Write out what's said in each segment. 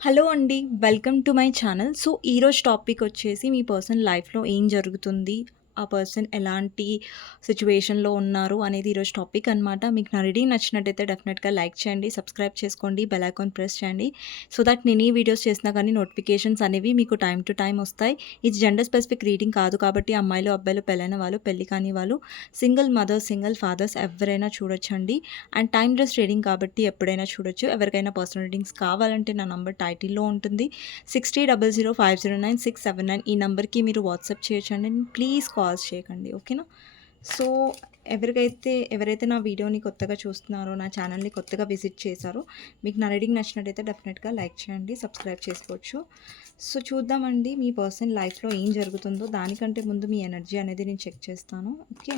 Hello అండి. Welcome to my channel. So, ఈరోజు topic వచ్చేసి మీ పర్సనల్ లైఫ్‌లో ఏం జరుగుతుంది? ఆ పర్సన్ ఎలాంటి సిట్యుయేషన్‌లో ఉన్నారు అనేది ఈరోజు టాపిక్ అనమాట. మీకు నా రీడింగ్ నచ్చినట్టయితే డెఫినెట్‌గా లైక్ చేయండి, సబ్స్క్రైబ్ చేసుకోండి, బెల్ ఐకాన్ ప్రెస్ చేయండి. సో దట్ నేను ఈ వీడియోస్ చేసినా కానీ నోటిఫికేషన్స్ అనేవి మీకు టైమ్ టు టైమ్ వస్తాయి. ఇది జెండర్ స్పెసిఫిక్ రీడింగ్ కాదు కాబట్టి అమ్మాయిలు, అబ్బాయిలు, పెళ్ళైన వాళ్ళు, పెళ్లి కాని వాళ్ళు, సింగిల్ మదర్స్, సింగిల్ ఫాదర్స్ ఎవరైనా చూడొచ్చండి. అండ్ టైమ్ లెస్ రీడింగ్ కాబట్టి ఎప్పుడైనా చూడొచ్చు. ఎవరికైనా పర్సనల్ రీడింగ్స్ కావాలంటే నా నంబర్ టైటిల్‌లో ఉంటుంది. 6000509679 ఈ నంబర్‌కి మీరు వాట్సాప్ చేయొచ్చండి. ప్లీజ్ కాల్స్ చేయకండి. ఓకేనా? సో, ఎవరైతే నా వీడియోని కొత్తగా చూస్తున్నారో, నా ఛానల్‌ని కొత్తగా విజిట్ చేశారో, మీకు నా రీడింగ్ నచ్చినట్టయితే డెఫినెట్‌గా లైక్ చేయండి, సబ్స్క్రైబ్ చేసుకోవచ్చు. సో, చూద్దామండి మీ పర్సనల్ లైఫ్‌లో ఏం జరుగుతుందో. దానికంటే ముందు మీ ఎనర్జీ అనేది నేను చెక్ చేస్తాను. ఓకే.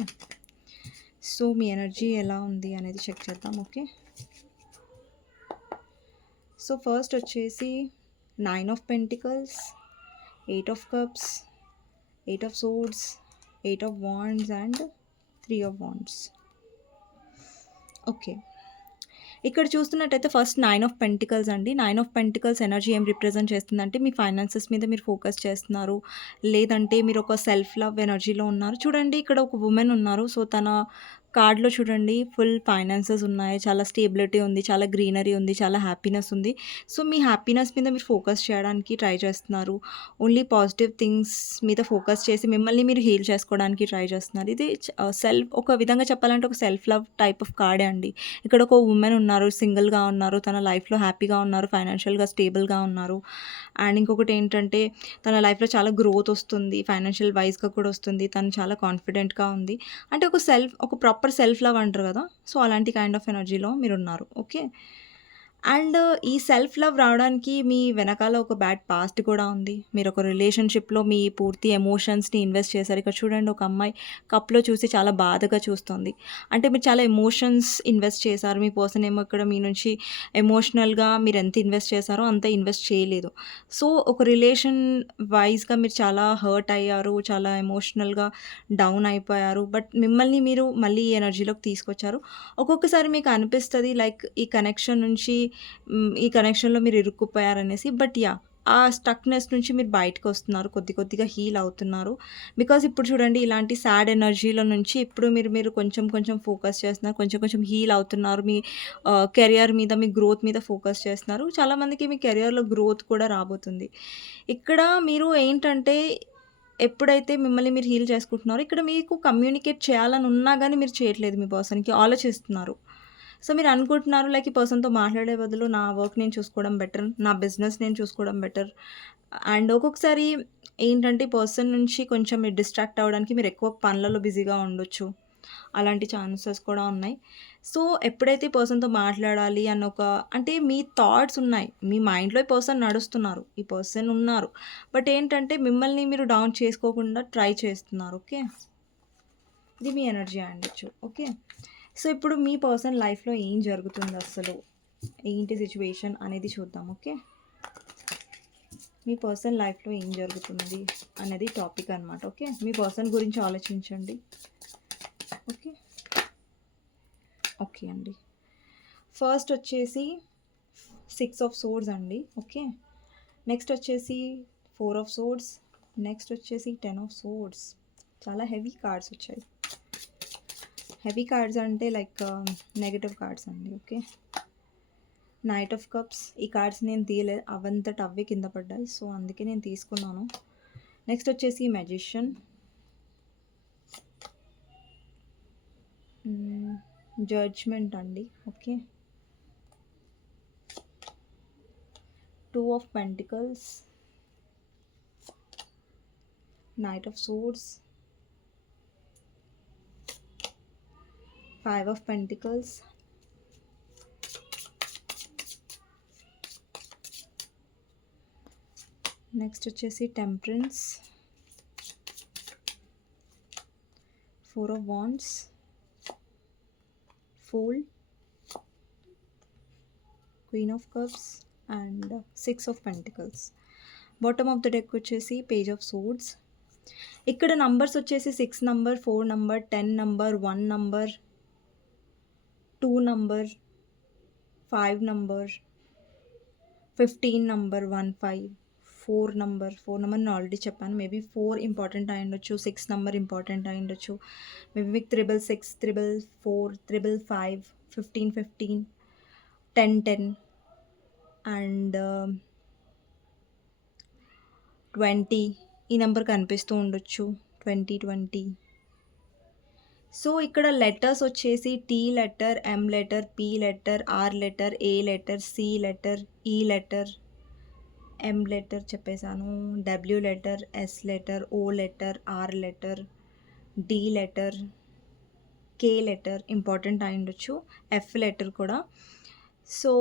సో, మీ ఎనర్జీ ఎలా ఉంది అనేది చెక్ చేద్దాం. ఓకే. సో, ఫస్ట్ వచ్చేసి 9 of pentacles, 8 of cups, 8 of swords, 8 of wands and 3 of wands. Okay. ఇక్కడ చూస్తున్నట్టయితే ఫస్ట్ 9 ఆఫ్ పెంటికల్స్ అండి. 9 ఆఫ్ పెంటికల్స్ ఎనర్జీ ఏం రిప్రజెంట్ చేస్తుందంటే మీ ఫైనాన్సెస్ మీద మీరు ఫోకస్ చేస్తున్నారు. లేదంటే మీరు ఒక సెల్ఫ్ లవ్ ఎనర్జీలో ఉన్నారు. చూడండి ఇక్కడ ఒక వుమెన్ ఉన్నారు. సో, తన కార్డ్‌లో చూడండి ఫుల్ ఫైనాన్సెస్ ఉన్నాయి. చాలా స్టేబిలిటీ ఉంది. చాలా గ్రీనరీ ఉంది. చాలా హ్యాపీనెస్ ఉంది. సో, మీ హ్యాపీనెస్ మీద మీరు ఫోకస్ చేయడానికి ట్రై చేస్తున్నారు. ఓన్లీ పాజిటివ్ థింగ్స్ మీద ఫోకస్ చేసి మిమ్మల్ని మీరు హీల్ చేసుకోవడానికి ట్రై చేస్తున్నారు. ఇది ఒక విధంగా చెప్పాలంటే ఒక సెల్ఫ్ లవ్ టైప్ ఆఫ్ కార్డే అండి. ఇక్కడ ఒక వుమెన్ ఉన్నారు. సింగిల్‌గా ఉన్నారు. తన లైఫ్‌లో హ్యాపీగా ఉన్నారు. ఫైనాన్షియల్‌గా స్టేబుల్‌గా ఉన్నారు. అండ్ ఇంకొకటి ఏంటంటే తన లైఫ్‌లో చాలా గ్రోత్ వస్తుంది. ఫైనాన్షియల్ వైస్‌గా కూడా వస్తుంది. తను చాలా కాన్ఫిడెంట్‌గా ఉంది. అంటే ఒక ప్రాపర్ సెల్ఫ్ లవ్ అంటారు కదా! సో, అలాంటి కైండ్ ఆఫ్ ఎనర్జీలో మీరున్నారు. ఓకే. అండ్ ఈ సెల్ఫ్ లవ్ రావడానికి మీ వెనకాల ఒక బ్యాడ్ పాస్ట్ కూడా ఉంది. మీరొక రిలేషన్‌షిప్‌లో మీ పూర్తి ఎమోషన్స్‌ని ఇన్వెస్ట్ చేశారు. ఇక్కడ చూడండి ఒక అమ్మాయి కప్‌లో చూసి చాలా బాధగా చూస్తుంది. అంటే మీరు చాలా ఎమోషన్స్ ఇన్వెస్ట్ చేశారు. మీ పర్సన్ ఏమో ఇక్కడ మీ నుంచి ఎమోషనల్‌గా మీరెంత ఇన్వెస్ట్ చేశారో అంత ఇన్వెస్ట్ చేయలేదు. సో, ఒక రిలేషన్ వైస్‌గా మీరు చాలా హర్ట్ అయ్యారు. చాలా ఎమోషనల్‌గా డౌన్ అయిపోయారు. బట్ మిమ్మల్ని మీరు మళ్ళీ ఈ ఎనర్జీలోకి తీసుకొచ్చారు. ఒక్కొక్కసారి మీకు అనిపిస్తది లైక్ ఈ కనెక్షన్‌లో మీరు ఇరుక్కుపోయారనేసి. But yeah! ఆ స్టక్‌నెస్ నుంచి మీరు బయటకొస్తున్నారు. కొద్ది కొద్దిగా హీల్ అవుతున్నారు. బికాజ్ ఇప్పుడు చూడండి ఇలాంటి సాడ్ ఎనర్జీలో నుంచి ఇప్పుడు మీరు కొంచెం కొంచెం ఫోకస్ చేస్తున్నారు. కొంచెం కొంచెం హీల్ అవుతున్నారు. మీ కెరియర్ మీద, మీ గ్రోత్ మీద ఫోకస్ చేస్తున్నారు. చాలామందికి మీ కెరియర్‌లో గ్రోత్ కూడా రాబోతుంది. ఇక్కడ మీరు ఏంటంటే ఎప్పుడైతే మిమ్మల్ని మీరు హీల్ చేసుకుంటున్నారో, ఇక్కడ మీకు కమ్యూనికేట్ చేయాలని ఉన్నా గానీ మీరు చేయట్లేదు మీ పర్సన్‌కి. ఆలోచిస్తున్నారు. సో, మీరు అనుకుంటున్నారు లైక్ ఈ పర్సన్‌తో మాట్లాడే బదులు నా వర్క్ నేను చూసుకోవడం బెటర్. నా బిజినెస్ నేను చూసుకోవడం బెటర్. అండ్ ఒక్కొక్కసారి ఏంటంటే పర్సన్ నుంచి కొంచెం మీరు డిస్ట్రాక్ట్ అవ్వడానికి మీరు ఎక్కువ పనులలో బిజీగా ఉండొచ్చు. అలాంటి ఛాన్సెస్ కూడా ఉన్నాయి. సో, ఎప్పుడైతే ఈ పర్సన్‌తో మాట్లాడాలి అన్న అంటే మీ థాట్స్ ఉన్నాయి. మీ మైండ్‌లో ఈ పర్సన్ నడుస్తున్నారు. ఈ పర్సన్ ఉన్నారు. బట్ ఏంటంటే మిమ్మల్ని మీరు డౌన్ చేసుకోకుండా ట్రై చేస్తున్నారు. ఓకే. ఇది మీ ఎనర్జీ అయ్యుండొచ్చు. ఓకే. సో, ఇప్పుడు మీ పర్సన్ లైఫ్‌లో ఏం జరుగుతుందసలు? ఏంటి సిట్యుయేషన్ అనేది చూద్దాం. ఓకే. మీ పర్సన్ లైఫ్‌లో ఏం జరుగుతుంది అనేది టాపిక్ అనమాట. ఓకే. మీ పర్సన్ గురించి ఆలోచించండి. ఓకే. ఓకే అండి. ఫస్ట్ వచ్చేసి 6 ఆఫ్ సోర్డ్స్ అండి. ఓకే. నెక్స్ట్ వచ్చేసి 4 ఆఫ్ సోర్డ్స్. నెక్స్ట్ వచ్చేసి 10 ఆఫ్ సోర్డ్స్. చాలా హెవీ కార్డ్స్ వచ్చాయి. హెవీ కార్డ్స్ అంటే లైక్ నెగెటివ్ కార్డ్స్ అండి. ఓకే. Knight of cups. ఈ కార్డ్స్ నేను తీయలేదు. అవంతట అవే కింద పడ్డాయి. సో, అందుకే నేను తీసుకున్నాను. నెక్స్ట్ వచ్చేసి మ్యాజిషియన్. జడ్జ్‌మెంట్ అండి. Okay. 2 of pentacles. Knight of swords. 5 of pentacles. Next వచ్చేసి temperance. 4 of wands. Fool. Queen of cups and 6 of pentacles. Bottom of the deck వచ్చేసి పేజ్ ఆఫ్ సోర్డ్స్. ఇక్కడ నంబర్స్ వచ్చేసి 6 number, 4 number, 10 number, 1 number, 2 number, 5 number, 15 number 15 4 number నేను already చెప్పాను. Maybe 4 important అయ్యుండొచ్చు. 6 number important అయ్యుండొచ్చు. Maybe మీకు 666, 444, 555, 15, 15, 10, 10 and 20 ఈ number కనిపిస్తూ ఉండొచ్చు. 20, 20. సో, ఇక్కడ లెటర్స్ వచ్చేసి T letter, M letter, P letter, R letter, A letter, C letter, E letter, M letter చెప్పేసాను. W letter, S letter, O letter, R letter, D letter, K letter important అయ్యుండొచ్చు. F letter కూడా. So,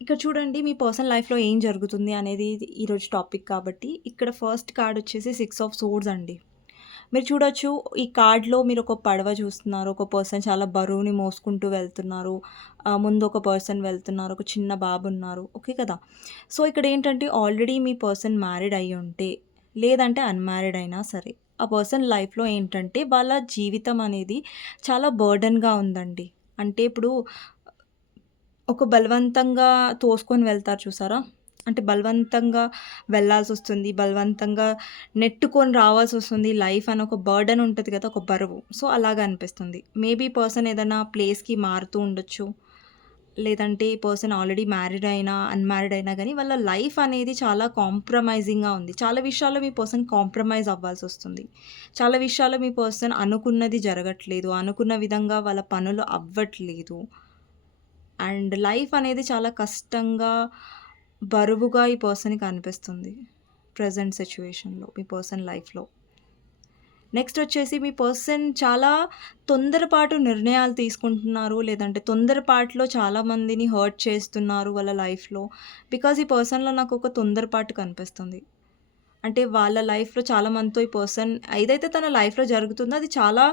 ఇక్కడ చూడండి మీ personal లైఫ్‌లో ఏం జరుగుతుంది అనేది ఈరోజు టాపిక్ కాబట్టి, ఇక్కడ ఫస్ట్ కార్డ్ వచ్చేసి 6 ఆఫ్ సోర్డ్స్ అండి. మీరు చూడొచ్చు ఈ కార్డ్‌లో మీరొక పడవ చూస్తున్నారు. ఒక పర్సన్ చాలా బరువుని మోసుకుంటూ వెళ్తున్నారు. ముందు ఒక పర్సన్ వెళ్తున్నారు. ఒక చిన్న బాబున్నారు. ఓకే కదా! సో, ఇక్కడేంటంటే ఆల్రెడీ మీ పర్సన్ మ్యారీడ్ అయ్యుంటే, లేదంటే అన్‌మ్యారీడ్ అయినా సరే, ఆ పర్సన్ లైఫ్‌లో ఏంటంటే వాళ్ళ జీవితం అనేది చాలా బర్డెన్‌గా ఉందండి. అంటే ఇప్పుడు ఒక బలవంతంగా తోసుకొని వెళ్తారు చూసారా? అంటే బలవంతంగా వెళ్ళాల్సొస్తుంది. బలవంతంగా నెట్టుకొని రావాల్సొస్తుంది. లైఫ్ అని ఒక బర్డెన్ ఉంటది కదా! ఒక బరువు. సో, అలాగా అనిపిస్తుంది. మేబీ పర్సన్ ఏదైనా ప్లేస్‌కి మారుతూ ఉండొచ్చు. లేదంటే ఈ పర్సన్ ఆల్రెడీ మ్యారీడ్ అయినా, అన్‌మ్యారీడ్ అయినా గానీ వాళ్ళ లైఫ్ అనేది చాలా కాంప్రమైజింగ్‌గా ఉంది. చాలా విషయాల్లో మీ పర్సన్ కాంప్రమైజ్ అవ్వాల్సొస్తుంది. చాలా విషయాల్లో మీ పర్సన్ అనుకున్నది జరగట్లేదు. అనుకున్న విధంగా వాళ్ళ పనులు అవ్వట్లేదు. అండ్ లైఫ్ అనేది చాలా కష్టంగా, బరువుగా ఈ పర్సన్‌కి అనిపిస్తుంది. ప్రెజెంట్ సిట్యుయేషన్‌లో మీ పర్సన్ లైఫ్‌లో. నెక్స్ట్ వచ్చేసి మీ పర్సన్ చాలా తొందరపాటు నిర్ణయాలు తీసుకుంటున్నారు. లేదంటే తొందరపాటులో చాలా మందిని హర్ట్ చేస్తున్నారు వాళ్ళ లైఫ్‌లో. బికాజ్ ఈ పర్సన్‌లో నాకొక తొందరపాటు కనిపిస్తుంది. అంటే వాళ్ళ లైఫ్‌లో చాలా మందితో ఈ పర్సన్ ఏదైతే తన లైఫ్‌లో జరుగుతుందో అది చాలా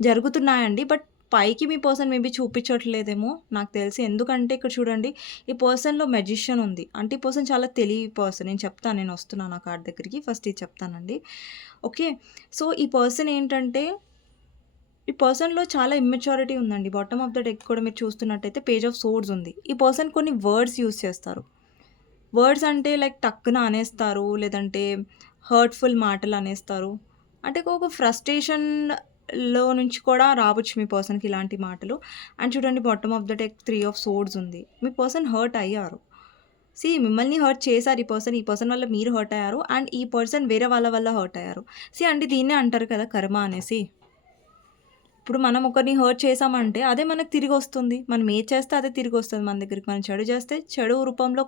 జరుగుతున్నాయండి. బట్ పైకి మీ పర్సన్ మేబీ చూపించట్లేదేమో నాకు తెలిసి. ఎందుకంటే ఇక్కడ చూడండి ఈ పర్సన్‌లో మెజిషియన్ ఉంది. అంటే ఈ పర్సన్ చాలా తెలివి పర్సన్. నేను చెప్తాను. నేను వస్తున్నాను ఆ కార్డ్ దగ్గరికి. ఫస్ట్ ఇది చెప్తానండి. ఓకే. సో, ఈ పర్సన్ ఏంటంటే ఈ పర్సన్‌లో చాలా ఇమ్మెచ్యూరిటీ ఉందండి. బాటమ్ ఆఫ్ ద డెక్ కూడా మీరు చూస్తున్నట్టయితే పేజ్ ఆఫ్ సోర్డ్స్ ఉంది. ఈ పర్సన్ కొన్ని వర్డ్స్ యూజ్ చేస్తారు. వర్డ్స్ అంటే లైక్ టక్కున అనేస్తారు. లేదంటే హర్ట్‌ఫుల్ మాటలు అనేస్తారు. అంటే ఒక ఫ్రస్ట్రేషన్‌లో నుంచి కూడా రావచ్చు మీ పర్సన్‌కి ఇలాంటి మాటలు. అండ్ చూడండి bottom of the deck 3 of swords ఉంది. మీ పర్సన్ హర్ట్ అయ్యారు. మిమ్మల్ని హర్ట్ చేశారు ఈ పర్సన్ వల్ల మీరు హర్ట్ అయ్యారు. అండ్ ఈ పర్సన్ వేరే వాళ్ళ వల్ల హర్ట్ అయ్యారు. అంటే దీన్నే అంటారు కదా కర్మ అనేసి. ఇప్పుడు మనం ఒకరిని హర్ట్ చేశామంటే అదే మనకు తిరిగొస్తుంది. మనం ఏది చేస్తే అదే తిరిగొస్తది మన దగ్గరికి. మనం చెడు చేస్తే చెడు రూపంలో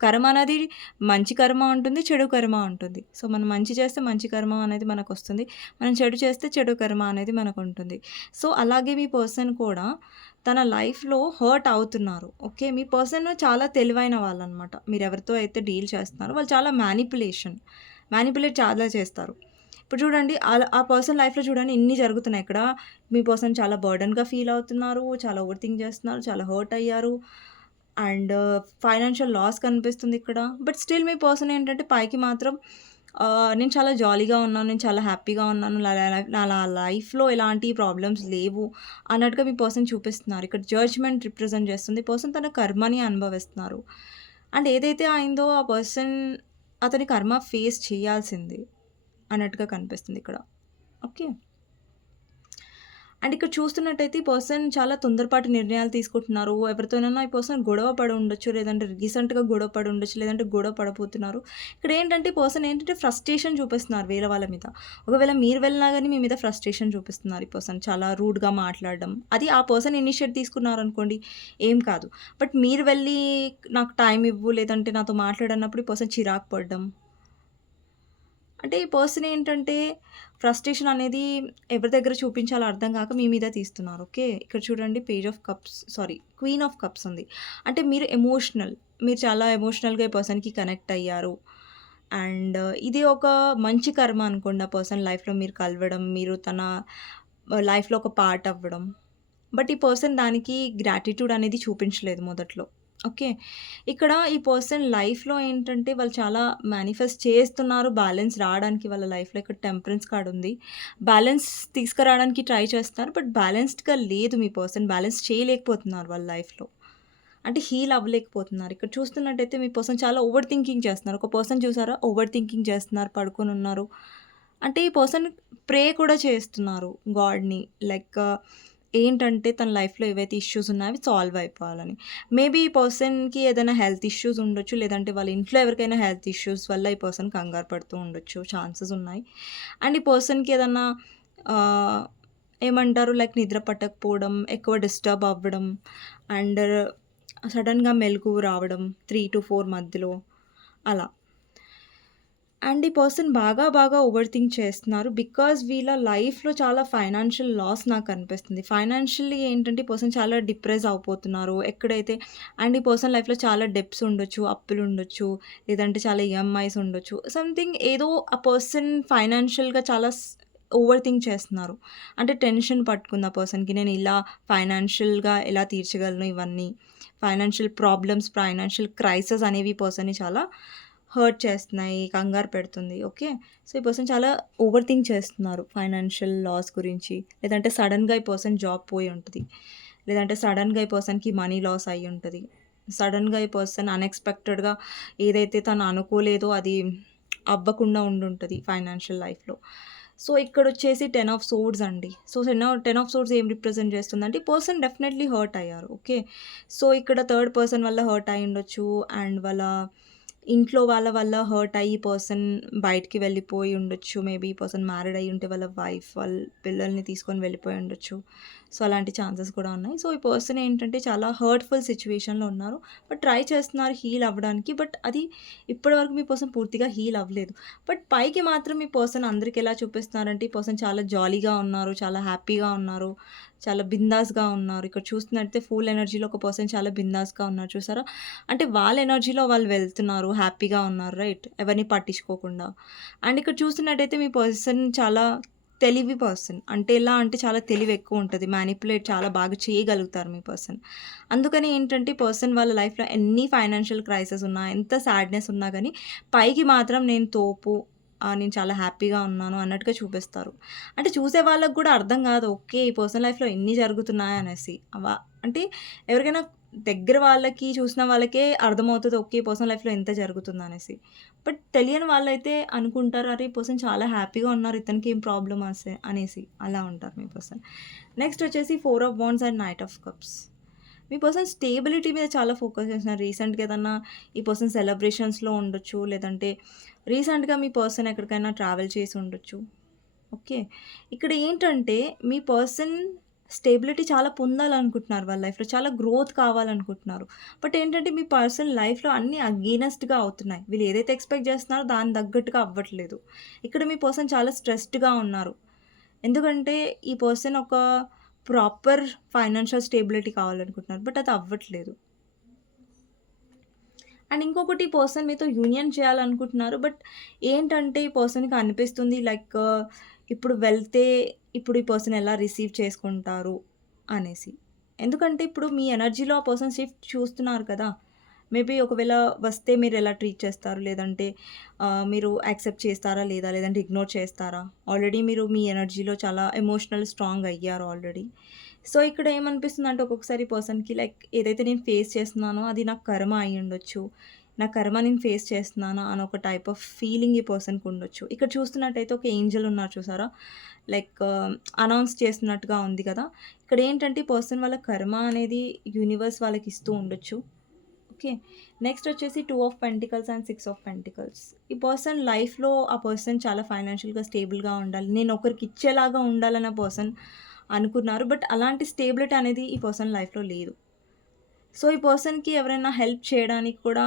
కర్మ అనేది మంచి కర్మ ఉంటుంది, చెడు కర్మ ఉంటుంది. సో, మనం మంచి చేస్తే మంచి కర్మ అనేది మనకొస్తుంది. మనం చెడు చేస్తే చెడు కర్మ అనేది మనకుంటుంది. సో, అలాగే మీ పర్సన్ కూడా తన లైఫ్‌లో హర్ట్ అవుతున్నారు. ఓకే. మీ పర్సన్ చాలా తెలివైన వాళ్ళనమాట. మీరెవరితో అయితే డీల్ చేస్తున్నారో వాళ్ళు చాలా మ్యానిపులేట్ చాలా చేస్తారు. ఇప్పుడు చూడండి ఆ పర్సన్ లైఫ్‌లో చూడండి ఇన్ని జరుగుతున్నాయి ఇక్కడ. మీ పర్సన్ చాలా బర్డెన్‌గా ఫీల్ అవుతున్నారు. చాలా ఓవర్ థింక్ చేస్తున్నారు. చాలా హర్ట్ అయ్యారు. అండ్ ఫైనాన్షియల్ లాస్ కనిపిస్తుంది ఇక్కడ. బట్ స్టిల్ మీ పర్సన్ ఏంటంటే పైకి మాత్రం నేను చాలా జాలీగా ఉన్నాను. నేను చాలా హ్యాపీగా ఉన్నాను. నా లైఫ్‌లో ఎలాంటి ప్రాబ్లమ్స్ లేవు అన్నట్టుగా మీ పర్సన్ చూపిస్తున్నారు. ఇక్కడ జడ్జ్‌మెంట్ రిప్రజెంట్ చేస్తుంది. పర్సన్ తన కర్మని అనుభవిస్తున్నారు. అండ్ ఏదైతే అయిందో ఆ పర్సన్ అతని కర్మ ఫేస్ చేయాల్సిందే అన్నట్టుగా కనిపిస్తుంది ఇక్కడ. ఓకే. అండ్ ఇక్కడ చూస్తున్నట్టయితే ఈ పర్సన్ చాలా తొందరపాటు నిర్ణయాలు తీసుకుంటున్నారు. ఎవరితోనైనా ఈ పర్సన్ గొడవ పడి ఉండొచ్చు. లేదంటే రీసెంట్‌గా గొడవ పడి ఉండొచ్చు. లేదంటే గొడవ పడబోతున్నారు. ఇక్కడ ఏంటంటే ఈ పర్సన్ ఏంటంటే ఫ్రస్ట్రేషన్ చూపిస్తున్నారు వేరే వాళ్ళ మీద. ఒకవేళ మీరు వెళ్ళినా గానీ మీ మీద ఫ్రస్ట్రేషన్ చూపిస్తున్నారు ఈ పర్సన్. చాలా రూడ్‌గా మాట్లాడడం. అది ఆ పర్సన్ ఇనిషియేట్ తీసుకున్నారనుకోండి ఏం కాదు. బట్ మీరు వెళ్ళి నాకు టైమ్ ఇవ్వు లేదంటే నాతో మాట్లాడన్నప్పుడు ఈ పర్సన్ చిరాకు పడడం. అంటే ఈ పర్సన్ ఏంటంటే ఫ్రస్ట్రేషన్ అనేది ఎవరి దగ్గర చూపించాలో అర్థం కాక మీ మీద తీస్తున్నారు. ఓకే. ఇక్కడ చూడండి క్వీన్ ఆఫ్ కప్స్ ఉంది. అంటే మీరు మీరు చాలా ఎమోషనల్‌గా ఈ పర్సన్‌కి కనెక్ట్ అయ్యారు. అండ్ ఇది ఒక మంచి కర్మ అనుకోండి. ఆ పర్సన్ లైఫ్‌లో మీరు కలవడం, మీరు తన లైఫ్‌లో ఒక పార్ట్ అవ్వడం. బట్ ఈ పర్సన్ దానికి గ్రాటిట్యూడ్ అనేది చూపించలేదు మొదట్లో. ఓకే. ఇక్కడ ఈ పర్సన్ లైఫ్‌లో ఏంటంటే వాళ్ళు చాలా మేనిఫెస్ట్ చేస్తున్నారు బ్యాలెన్స్ రావడానికి వాళ్ళ లైఫ్‌లో. ఇక్కడ టెంపరెన్స్ కార్డ్ ఉంది. బ్యాలెన్స్ తీసుకురావడానికి ట్రై చేస్తున్నారు. బట్ బ్యాలెన్స్డ్‌గా లేదు మీ పర్సన్. బ్యాలెన్స్ చేయలేకపోతున్నారు వాళ్ళ లైఫ్‌లో. అంటే హీల్ అవ్వలేకపోతున్నారు. ఇక్కడ చూస్తున్నట్టయితే మీ పర్సన్ చాలా ఓవర్ థింకింగ్ చేస్తున్నారు. ఒక పర్సన్ చూసారా ఓవర్ థింకింగ్ చేస్తున్నారు, పడుకొనున్నారు. అంటే ఈ పర్సన్ ప్రే కూడా చేస్తున్నారు గాడ్‌ని. లైక్ ఏంటంటే తన లైఫ్‌లో ఏవైతే ఇష్యూస్ ఉన్నాయో అవి సాల్వ్ అయిపోవాలని. మేబీ ఈ పర్సన్‌కి ఏదైనా హెల్త్ ఇష్యూస్ ఉండొచ్చు. లేదంటే వాళ్ళ ఇంట్లో ఎవరికైనా హెల్త్ ఇష్యూస్ వల్ల ఈ పర్సన్ కంగారు పడుతూ ఉండొచ్చు. ఛాన్సెస్ ఉన్నాయి. అండ్ ఈ పర్సన్‌కి ఏదన్నా ఆహ్, ఏమంటారు లైక్ నిద్ర పట్టకపోవడం, ఎక్కువ డిస్టర్బ్ అవ్వడం అండ్ సడెన్‌గా మెలుకువ రావడం 3-4 మధ్యలో అలా. అండ్ ఈ పర్సన్ బాగా ఓవర్ థింక్ చేస్తున్నారు. బికాజ్ వీళ్ళ లైఫ్‌లో చాలా ఫైనాన్షియల్ లాస్ నాకనిపిస్తుంది. ఫైనాన్షియల్లీ ఏంటంటే ఈ పర్సన్ చాలా డిప్రెస్ అయిపోతున్నారు. ఎక్కడైతే అండ్ ఈ పర్సన్ లైఫ్‌లో చాలా డెబ్ట్స్ ఉండొచ్చు, అప్పులుండొచ్చు, లేదంటే చాలా ఈఎంఐస్ ఉండొచ్చు. సంథింగ్ ఏదో ఆ పర్సన్ ఫైనాన్షియల్‌గా చాలా ఓవర్ థింక్ చేస్తున్నారు. అంటే టెన్షన్ పట్టుకుంది ఆ పర్సన్‌కి. నేను ఇలా ఫైనాన్షియల్‌గా ఎలా తీర్చగలను ఇవన్నీ. ఫైనాన్షియల్ ప్రాబ్లమ్స్, ఫైనాన్షియల్ క్రైసిస్ అనేవి ఈ పర్సన్‌ని చాలా హర్ట్ చేస్తున్నాయి, కంగారు పెడుతుంది. ఓకే. సో, ఈ పర్సన్ చాలా ఓవర్ థింక్ చేస్తున్నారు ఫైనాన్షియల్ లాస్ గురించి. లేదంటే సడెన్‌గా ఈ పర్సన్ జాబ్ పోయి ఉంటది. లేదంటే సడెన్‌గా ఈ పర్సన్‌కి మనీ లాస్ అయ్యి ఉంటది. సడెన్‌గా ఈ పర్సన్ అన్‌ఎక్స్‌పెక్టెడ్‌గా ఏదైతే తను అనుకోలేదో అది అవ్వకుండా ఉండుంటది ఫైనాన్షియల్ లైఫ్‌లో. సో, ఇక్కడొచ్చేసి 10 ఆఫ్ సోర్డ్స్ అండి. సో, 10 ఆఫ్ సోర్డ్స్ ఏం రిప్రజెంట్ చేస్తుందంటే, ఈ పర్సన్ డెఫినెట్‌లీ హర్ట్ అయ్యారు. ఓకే. సో, ఇక్కడ థర్డ్ పర్సన్ వల్ల హర్ట్ అయ్యుండొచ్చు. అండ్ వాళ్ళ ఇంట్లో వాళ్ళ వల్ల హర్ట్ అయ్యి పర్సన్ బయటికి వెళ్ళిపోయి ఉండొచ్చు. మేబీ ఈ పర్సన్ మ్యారీడ్ అయ్యుంటే వాళ్ళ వైఫ్, వాళ్ళ పిల్లల్ని తీసుకొని వెళ్ళిపోయి ఉండొచ్చు. సో, అలాంటి ఛాన్సెస్ కూడా ఉన్నాయి. సో, ఈ పర్సన్ ఏంటంటే చాలా హర్ట్‌ఫుల్ సిట్యుయేషన్‌లో ఉన్నారు. బట్ ట్రై చేస్తున్నారు హీల్ అవ్వడానికి. బట్ అది ఇప్పటివరకు మీ పర్సన్ పూర్తిగా హీల్ అవ్వలేదు. బట్ పైకి మాత్రం ఈ పర్సన్ అందరికి ఎలా చూపిస్తున్నారంటే, ఈ పర్సన్ చాలా జాలీగా ఉన్నారు, చాలా హ్యాపీగా ఉన్నారు, చాలా బిందాస్‌గా ఉన్నారు. ఇక్కడ చూస్తున్నట్టయితే ఫుల్ ఎనర్జీలో ఒక పర్సన్ చాలా బిందాస్‌గా ఉన్నారు చూసారా? అంటే వాళ్ళ ఎనర్జీలో వాళ్ళు వెళ్తున్నారు, హ్యాపీగా ఉన్నారు రైట్? ఎవరిని పట్టించుకోకుండా. అండ్ ఇక్కడ చూస్తున్నట్టయితే మీ పర్సన్ చాలా తెలివి పర్సన్. అంటే ఎలా అంటే చాలా తెలివి ఎక్కువ ఉంటది. మ్యానిపులేట్ చాలా బాగా చేయగలుగుతారు మీ పర్సన్. అందుకని ఏంటంటే పర్సన్ వాళ్ళ లైఫ్‌లో ఎన్ని ఫైనాన్షియల్ క్రైసిస్ ఉన్నా, ఎంత సాడ్‌నెస్ ఉన్నా గానీ పైకి మాత్రం నేను తోపు, నేను చాలా హ్యాపీగా ఉన్నాను అన్నట్టుగా చూపిస్తారు. అంటే చూసే వాళ్ళకి గూడా అర్థం గాదు. ఓకే. ఈ పర్సన్ లైఫ్‌లో ఇన్ని జరుగుతున్నాయనేసి. అంటే ఎవరికైనా దగ్గర వాళ్ళకి, చూసిన వాళ్ళకే అర్థమవుతది. ఓకే. ఈ పర్సన్ లైఫ్‌లో ఇంత జరుగుతుందనేసి. బట్ తెలియని వాళ్ళైతే అనుకుంటారు, అరే! ఈ పర్సన్ చాలా హ్యాపీగా ఉన్నారు. ఇతనికి ఏం ప్రాబ్లమ్ అనేసి అలా ఉంటారు మీ పర్సన్. నెక్స్ట్ వచ్చేసి 4 of wands and knight of cups. Me person stability మీద చాలా ఫోకస్ చేస్తున్నారు. రీసెంట్‌గా ఏదన్నా ఈ పర్సన్ సెలబ్రేషన్స్‌లో ఉండొచ్చు. లేదంటే రీసెంట్‌గా మీ పర్సన్ ఎక్కడికైనా ట్రావెల్ చేసి ఉండొచ్చు. ఓకే. ఇక్కడ ఏంటంటే మీ పర్సన్ స్టేబిలిటీ చాలా పొందాలనుకుంటున్నారు వాళ్ళ లైఫ్‌లో. చాలా గ్రోత్ కావాలనుకుంటున్నారు. బట్ ఏంటంటే మీ పర్సన్ లైఫ్‌లో అన్నీ అగెయినెస్ట్‌గా అవుతున్నాయి. వీళ్ళు ఏదైతే ఎక్స్‌పెక్ట్ చేస్తున్నారో దానికి తగ్గట్టుగా అవ్వట్లేదు. ఇక్కడ మీ పర్సన్ చాలా స్ట్రెస్డ్‌గా ఉన్నారు. ఎందుకంటే ఈ పర్సన్ ఒక ప్రాపర్ ఫైనాన్షియల్ స్టేబిలిటీ కావాలనుకుంటున్నారు. బట్ అది అవ్వట్లేదు. అండ్ ఇంకొకటి పర్సన్ మీతో యూనియన్ చేయాలనుకుంటున్నారు. బట్ ఏంటంటే ఈ పర్సన్‌కి అనిపిస్తుంది లైక్ ఇప్పుడు వెళ్తే ఇప్పుడు ఈ పర్సన్ ఎలా రిసీవ్ చేసుకుంటారు అనేసి. ఎందుకంటే ఇప్పుడు మీ ఎనర్జీలో ఆ పర్సన్ షిఫ్ట్ చూస్తున్నారు కదా! మేబీ ఒకవేళ వస్తే మీరెలా ట్రీట్ చేస్తారు? లేదంటే మీరు యాక్సెప్ట్ చేస్తారా లేదా? లేదంటే ఇగ్నోర్ చేస్తారా? ఆల్రెడీ మీరు మీ ఎనర్జీలో చాలా ఎమోషనల్ స్ట్రాంగ్ అయ్యారు ఆల్రెడీ. సో, ఇక్కడ ఏమనిపిస్తుందంటే ఒక్కొక్కసారి పర్సన్‌కి లైక్ ఏదైతే నేను ఫేస్ చేస్తున్నానో అది నా కర్మ అయ్యుండొచ్చు. నా కర్మ నేను ఫేస్ చేస్తున్నానా అని ఒక టైప్ ఆఫ్ ఫీలింగ్ ఈ పర్సన్‌కి ఉండొచ్చు. ఇక్కడ చూస్తున్నట్టయితే ఒక ఏంజెల్ ఉన్నారు చూసారా? లైక్ అనౌన్స్ చేస్తున్నట్టుగా ఉంది కదా! ఇక్కడ ఏంటంటే ఈ పర్సన్ వాళ్ళ కర్మ అనేది యూనివర్స్ వాళ్ళకి ఇస్తూ ఉండొచ్చు. ఓకే. నెక్స్ట్ వచ్చేసి 2 of pentacles and 6 of pentacles. ఈ పర్సన్ లైఫ్‌లో ఆ పర్సన్ చాలా ఫైనాన్షియల్‌గా స్టేబుల్‌గా ఉండాలి. నేను ఒకరికి ఇచ్చేలాగా ఉండాలని ఆ పర్సన్ అనుకున్నారు. బట్ అలాంటి స్టేబిలిటీ అనేది ఈ పర్సన్ లైఫ్‌లో లేదు. సో, ఈ పర్సన్‌కి ఎవరైనా హెల్ప్ చేయడానికి కూడా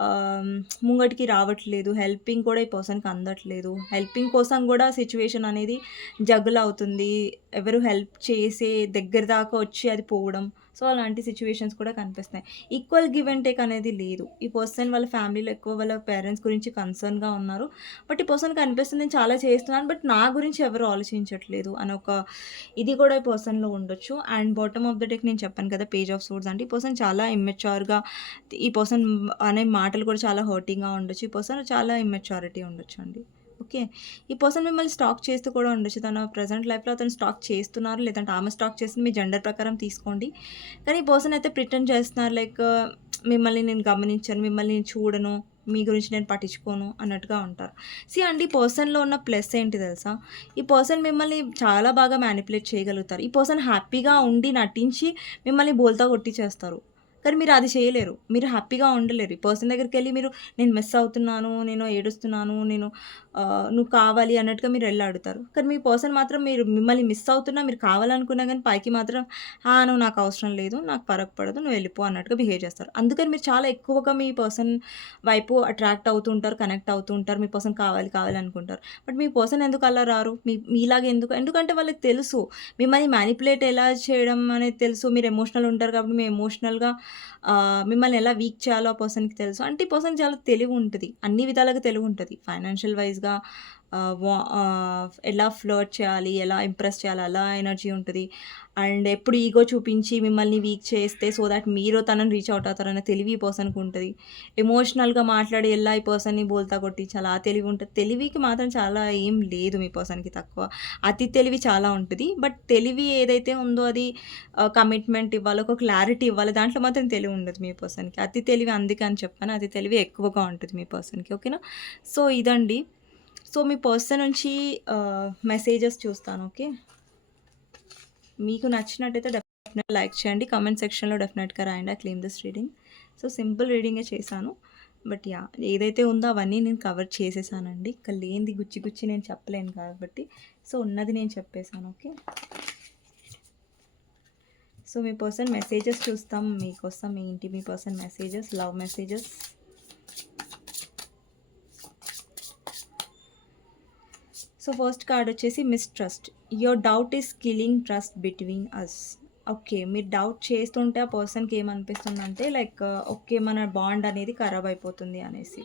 ఆహ్, ముంగటికి రావట్లేదు. హెల్పింగ్ కూడా ఈ పర్సన్‌కి అందట్లేదు. హెల్పింగ్ కోసం గూడా సిట్యుయేషన్ అనేది జగుల్ అవుతుంది. ఎవరు హెల్ప్ చేసే దగ్గర దాకా వచ్చి అది పోవడం. సో, అలాంటి సిట్యుయేషన్స్ కూడా కనిపిస్తున్నాయి. ఈక్వల్ గివ్ అండ్ టేక్ అనేది లేదు. ఈ పర్సన్ వాళ్ళ ఫ్యామిలీలో ఎక్కువ వాళ్ళ పేరెంట్స్ గురించి కన్సర్న్‌గా ఉన్నారు. బట్ ఈ పర్సన్‌కి అనిపిస్తుంది నేను చాలా చేస్తున్నాను. బట్ నా గురించి ఎవరు ఆలోచించట్లేదు అని ఒక ఇది కూడా ఈ పర్సన్‌లో ఉండొచ్చు. And bottom of the deck నేను చెప్పాను కదా! పేజ్ ఆఫ్ సోర్డ్స్ అంటే ఈ పర్సన్ చాలా ఇమ్మెచ్యూర్‌గా, ఈ పర్సన్ అనే మాటలు కూడా చాలా హర్టింగ్‌గా ఉండొచ్చు. ఈ పర్సన్ చాలా ఇమ్మెచ్యూరిటీ ఉండొచ్చండి. ఓకే. ఈ పర్సన్ మిమ్మల్ని స్టాక్ చేస్తూ కూడా ఉండొచ్చు. తన ప్రెజెంట్ లైఫ్‌లో అతను స్టాక్ చేస్తున్నారు. లేదంటే ఆమె స్టాక్ చేసింది మీ జెండర్ ప్రకారం తీసుకోండి. కానీ ఈ పర్సన్ అయితే ప్రిటెండ్ చేస్తున్నారు లైక్ మిమ్మల్ని నేను గమనించను, మిమ్మల్ని నేను చూడను, మీ గురించి నేను పట్టించుకోను అన్నట్టుగా ఉంటారు. అండి ఈ పర్సన్‌లో ఉన్న ప్లస్ ఏంటి తెలుసా? ఈ పర్సన్ మిమ్మల్ని చాలా బాగా మ్యానిపులేట్ చేయగలుగుతారు. ఈ పర్సన్ హ్యాపీగా ఉండి నటించి మిమ్మల్ని బోల్తా కొట్టిచ్చేస్తారు. కానీ మీరు అది చేయలేరు. మీరు హ్యాపీగా ఉండలేరు. ఈ పర్సన్ దగ్గరికెళ్ళి మీరు నేను మిస్ అవుతున్నాను, నేను ఏడుస్తున్నాను, నేను నువ్వు కావాలి అన్నట్టుగా మీరెళ్లి అడుగుతారు. కానీ మీ పర్సన్ మాత్రం మిమ్మల్ని మిస్ అవుతున్నా, మీరు కావాలనుకున్నా గానీ పైకి మాత్రం నువ్వు నాకు అవసరం లేదు, నాకు ఫరక్ పడదు, నువ్వు వెళ్ళిపో అన్నట్టుగా బిహేవ్ చేస్తారు. అందుకని మీరు చాలా ఎక్కువగా మీ పర్సన్ వైపు అట్రాక్ట్ అవుతూ ఉంటారు, కనెక్ట్ అవుతూ ఉంటారు. మీ పర్సన్ కావాలి, కావాలి అనుకుంటారు. బట్ మీ పర్సన్ ఎందుకు అలా రారు? మీలాగా ఎందుకు? ఎందుకంటే వాళ్ళకి తెలుసు మిమ్మల్ని మ్యానిపులేట్ ఎలా చేయడం అనేది తెలుసు. మీరు ఎమోషనల్ ఉంటారు కాబట్టి మీ ఎమోషనల్‌గా మిమ్మల్ని ఎలా వీక్ చేయాలో ఆ పర్సన్‌కి తెలుసు. అంటే ఈ పర్సన్‌కి చాలా తెలివి ఉంటది. అన్ని విధాలుగా తెలివి ఉంటది. ఫైనాన్షియల్ వైస్‌గా ఎలా ఫ్లర్ట్ చేయాలి, ఎలా ఇంప్రెస్ చేయాలి అలా ఎనర్జీ ఉంటది. అండ్ ఎప్పుడు ఈగో చూపించి మిమ్మల్ని వీక్ చేస్తే సో థాట్ మీరు తనని రీచ్ ఔట్ అవుతారన్న తెలివి ఈ పర్సన్‌కి ఉంటది. ఎమోషనల్‌గా మాట్లాడి ఎలా ఈ పర్సన్‌ని బోల్తా కొట్టించాలి ఆ తెలివి ఉంటది. తెలివికి మాత్రం చాలా ఏం లేదు మీ పర్సన్‌కి తక్కువ. అతి తెలివి చాలా ఉంటది. బట్ తెలివి ఏదైతే ఉందో అది కమిట్మెంట్ ఇవ్వాలి, ఒక క్లారిటీ ఇవ్వాలి. దాంట్లో మాత్రం తెలివి ఉండదు మీ పర్సన్‌కి. అతి తెలివి అందుకే అని చెప్పాను. అతి తెలివి ఎక్కువగా ఉంటది మీ పర్సన్‌కి. ఓకేనా? సో ఇదండి. సో మీ పర్సన్ నుంచి మెసేజెస్ చూస్తాను. ఓకే. మీకు నచ్చినట్టయితే డెఫినెట్‌గా లైక్ చేయండి. కామెంట్ సెక్షన్‌లో డెఫినెట్‌గా రాయండి. I claim this reading. So simple రీడింగే చేశాను. But yeah! ఏదైతే ఉందో అవన్నీ నేను కవర్ చేసేసానండి. ఇక్కడ లేనిది గుచ్చి గుచ్చి నేను చెప్పలేను కాబట్టి సో ఉన్నది నేను చెప్పేసాను. ఓకే. సో మీ పర్సన్ మెసేజెస్ చూస్తాం మీకోసం. ఏంటి మీ person messages, love messages. So first card వచ్చేసి mistrust. Your doubt is killing trust between us. Okay. మీరు డౌట్ చేస్తుంటే ఆ పర్సన్‌కి ఏమనిపిస్తుందంటే లైక్ ఓకే. మన బాండ్ అనేది ఖరాబ్ అయిపోతుంది అనేసి.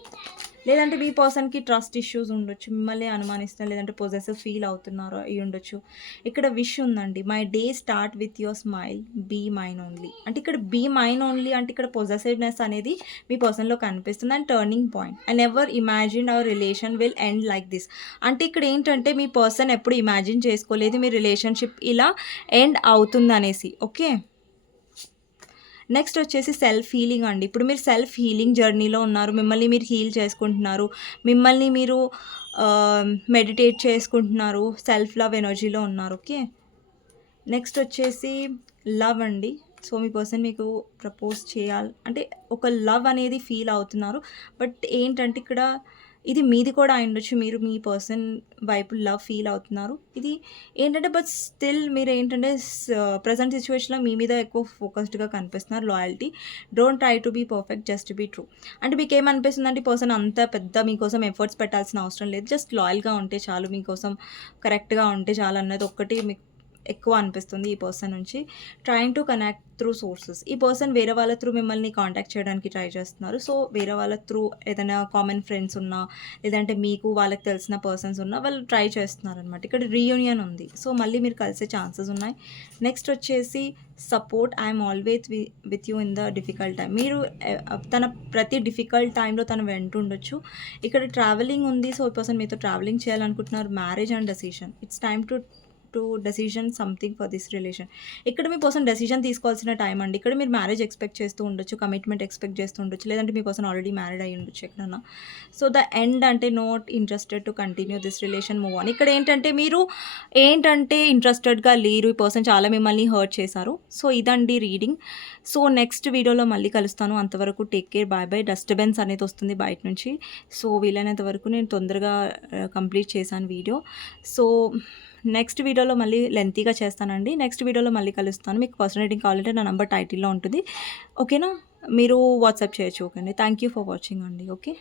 లేదంటే మీ పర్సన్‌కి ట్రస్ట్ ఇష్యూస్ ఉండొచ్చు. మిమ్మల్ని అనుమానిస్తున్నారు. లేదంటే పొసెసివ్ ఫీల్ అవుతున్నారో అయ్యుండొచ్చు. ఇక్కడ విష్ ఉందండి. My day start with your smile. Be mine only. అంటే ఇక్కడ బీ మైన్ ఓన్లీ అంటే ఇక్కడ పొసెసివ్‌నెస్ అనేది మీ పర్సన్‌లో కనిపిస్తుంది. And turning point. I never imagined hour relation will end like this. అంటే ఇక్కడ ఏంటంటే మీ పర్సన్ ఎప్పుడు ఇమాజిన్ చేసుకోలేదు మీ రిలేషన్‌షిప్ ఇలా ఎండ్ అవుతుందనేసి. ఓకే. నెక్స్ట్ వచ్చేసి సెల్ఫ్ హీలింగ్ అండి. ఇప్పుడు మీరు సెల్ఫ్ హీలింగ్ జర్నీలో ఉన్నారు. మిమ్మల్ని మీరు హీల్ చేసుకుంటున్నారు. మిమ్మల్ని మీరు మెడిటేట్ చేసుకుంటున్నారు. సెల్ఫ్ లవ్ ఎనర్జీలో ఉన్నారు. ఓకే. నెక్స్ట్ వచ్చేసి లవ్ అండి. సో మీ పర్సన్ మీకు ప్రపోజ్ చేయాలి అంటే ఒక లవ్ అనేది ఫీల్ అవుతున్నారు. బట్ ఏంటంటే ఇక్కడ ఇది మీది కూడా అయ్యుండొచ్చు. మీరు మీ పర్సన్ వైపు లవ్ ఫీల్ అవుతున్నారు. ఇది ఏంటంటే బట్ స్టిల్ మీరేంటంటే ప్రెజెంట్ సిట్యుయేషన్‌లో మీ మీద ఎక్కువ ఫోకస్డ్‌గా కనిపిస్తున్నారు. Loyalty. Don't try to be perfect, just be true. అంటే మీకేమనిపిస్తుందంటే ఈ పర్సన్ అంత పెద్ద మీకోసం ఎఫర్ట్స్ పెట్టాల్సిన అవసరం లేదు. జస్ట్ లాయల్‌గా ఉంటే చాలు. మీకోసం కరెక్ట్‌గా ఉంటే చాలు అన్నది ఒక్కటి మీకు ఎక్కువ అనిపిస్తుంది ఈ పర్సన్ నుంచి. Trying to connect through sources. ఈ పర్సన్ వేరే వాళ్ళ త్రూ మిమ్మల్ని కాంటాక్ట్ చేయడానికి ట్రై చేస్తున్నారు. సో వేరే వాళ్ళ త్రూ ఏదైనా కామన్ ఫ్రెండ్స్ ఉన్నా, లేదంటే మీకు వాళ్ళకి తెలిసిన పర్సన్స్ ఉన్నా వాళ్ళు ట్రై చేస్తున్నారనమాట. ఇక్కడ రీయూనియన్ ఉంది. సో మళ్ళీ మీరు కలిసే ఛాన్సెస్ ఉన్నాయి. నెక్స్ట్ వచ్చేసి support. I'm always with you in the difficult time. మీరు తన ప్రతి డిఫికల్ట్ టైంలో తను వెంటుండొచ్చు. ఇక్కడ ట్రావెలింగ్ ఉంది. సో ఈ పర్సన్ మీతో ట్రావెలింగ్ చేయాలనుకుంటున్నారు. Marriage and decision. It's time to decision something for this relation. ఇక్కడ మీ పర్సన్ డెసిషన్ తీసుకోవాల్సిన టైం అండి. ఇక్కడ మీరు మ్యారేజ్ ఎక్స్పెక్ట్ చేస్తూ ఉండొచ్చు, కమిట్మెంట్ ఎక్స్పెక్ట్ చేస్తూ ఉండొచ్చు, లేదంటే మీ పర్సన్ ఆల్రెడీ మ్యారీడ్ అయ్యి ఉండొచ్చు ఎక్కడన్నా. సో ద ఎండ్ అంటే not interested to continue this relation, move on. ఇక్కడ ఏంటంటే మీరు ఇంట్రెస్టెడ్గా లేరు. ఈ పర్సన్ చాలా మిమ్మల్ని హర్ట్ చేశారు. సో ఇదండి రీడింగ్. సో నెక్స్ట్ వీడియోలో మళ్ళీ కలుస్తాను. అంతవరకు take care, bye bye. Disturbance అనేది వస్తుంది బయట నుంచి. సో వీలైనంత వరకు నేను తొందరగా కంప్లీట్ చేశాను వీడియో. సో నెక్స్ట్ వీడియోలో మళ్ళీ లెంతీగా చేస్తానండి. నెక్స్ట్ వీడియోలో మళ్ళీ కలుస్తాను. మీకు పర్సనల్ రీడింగ్ కావాలంటే నా నంబర్ టైటిల్లో ఉంటుంది. ఓకేనా? మీరు వాట్సాప్ చేయొచ్చు. ఓకే అండి. థ్యాంక్ యూ ఫర్ వాచింగ్ అండి. ఓకే.